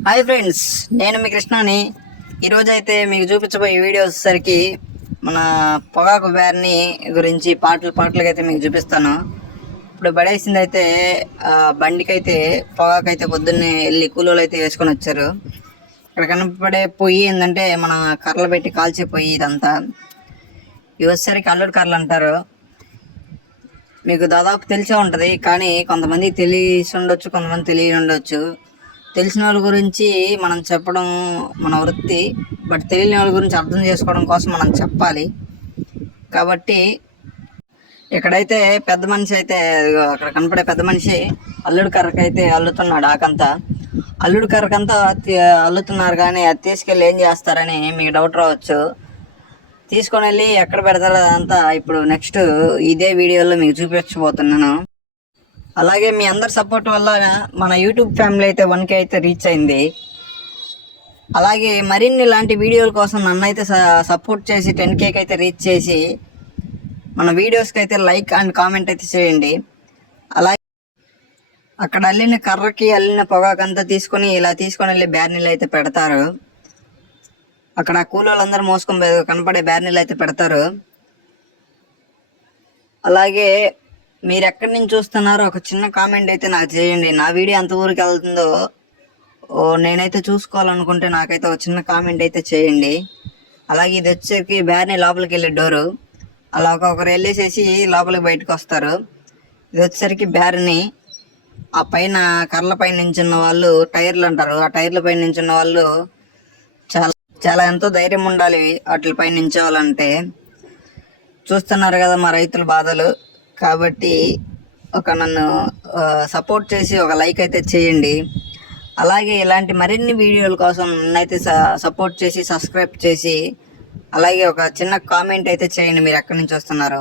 Hi friends నేను మీ కృష్ణని. ఈరోజు అయితే మీకు చూపించబోయే వీడియో వచ్చేసరికి మన పొగాకు బ్యార్ని గురించి పాటలు పాటలుగా అయితే మీకు చూపిస్తాను. ఇప్పుడు పడేసింది అయితే బండికైతే పొగాకు అయితే పొద్దున్నే వెళ్ళి కూలోలు అయితే వేసుకొని వచ్చారు. ఇక్కడ కనపడే పొయ్యి ఏంటంటే మన కర్రలు పెట్టి కాల్చే పొయ్యి ఇదంతా. ఇవి వచ్చేసరికి అల్లుడు కర్రలు అంటారు. మీకు దాదాపు తెలిసే ఉంటుంది కానీ కొంతమంది తెలిసి ఉండొచ్చు కొంతమంది తెలియని ఉండొచ్చు. తెలిసిన వాళ్ళ గురించి మనం చెప్పడం మన వృత్తి బట్ తెలియని వాళ్ళ గురించి అర్థం చేసుకోవడం కోసం మనం చెప్పాలి. కాబట్టి ఇక్కడైతే పెద్ద మనిషి అయితే అక్కడ కనపడే పెద్ద మనిషి అల్లుడు కర్రకైతే అల్లుతున్నాడు ఆకంతా. అల్లుడు కర్రకంతా అల్లుతున్నారు కానీ అది తీసుకెళ్ళి ఏం చేస్తారని మీకు డౌట్ రావచ్చు. తీసుకొని వెళ్ళి ఎక్కడ పెడతారో అదంతా ఇప్పుడు నెక్స్ట్ ఇదే వీడియోలో మీకు చూపించబోతున్నాను. అలాగే మీ అందరి సపోర్ట్ వల్ల మన యూట్యూబ్ ఫ్యామిలీ అయితే వన్ కే అయితే రీచ్ అయింది. అలాగే మరిన్ని ఇలాంటి వీడియోల కోసం నన్ను అయితే సపోర్ట్ చేసి టెన్ కేకి అయితే రీచ్ చేసి మన వీడియోస్కి అయితే లైక్ అండ్ కామెంట్ అయితే చేయండి. అలాగే అక్కడ అల్లిన కర్రకి అల్లిన పొగాకంతా తీసుకొని ఇలా తీసుకొని వెళ్ళి బ్యార్నీలు అయితే పెడతారు. అక్కడ కూలోళ్ళందరూ మోసుకొని కనపడే బ్యార్నీలు అయితే పెడతారు. అలాగే మీరు ఎక్కడి నుంచి చూస్తున్నారో ఒక చిన్న కామెంట్ అయితే నాకు చేయండి. నా వీడియో ఎంత ఊరికి వెళ్తుందో ఓ నేనైతే చూసుకోవాలనుకుంటే నాకైతే ఒక చిన్న కామెంట్ అయితే చేయండి. అలాగే ఇది వచ్చేసరికి బ్యార్ని లోపలికి వెళ్ళే డోరు. అలా ఒక్కొక్కరు వెళ్ళేసేసి లోపలికి బయటకు వస్తారు. ఇది వచ్చేసరికి బ్యార్ని ఆ పైన కర్రల పైన నించున్న వాళ్ళు టైర్లు అంటారు. ఆ టైర్ల పైన నించున్న వాళ్ళు చాలా చాలా ఎంతో ధైర్యం ఉండాలి వాటిపై నించోవాలంటే. చూస్తున్నారు కదా మా రైతుల బాధలు. కాబట్టి ఒక నన్ను సపోర్ట్ చేసి ఒక లైక్ అయితే చేయండి. అలాగే ఇలాంటి మరిన్ని వీడియోల కోసం నన్నైతే సపోర్ట్ చేసి సబ్స్క్రైబ్ చేసి అలాగే ఒక చిన్న కామెంట్ అయితే చేయండి మీరు ఎక్కడి నుంచి వస్తున్నారు.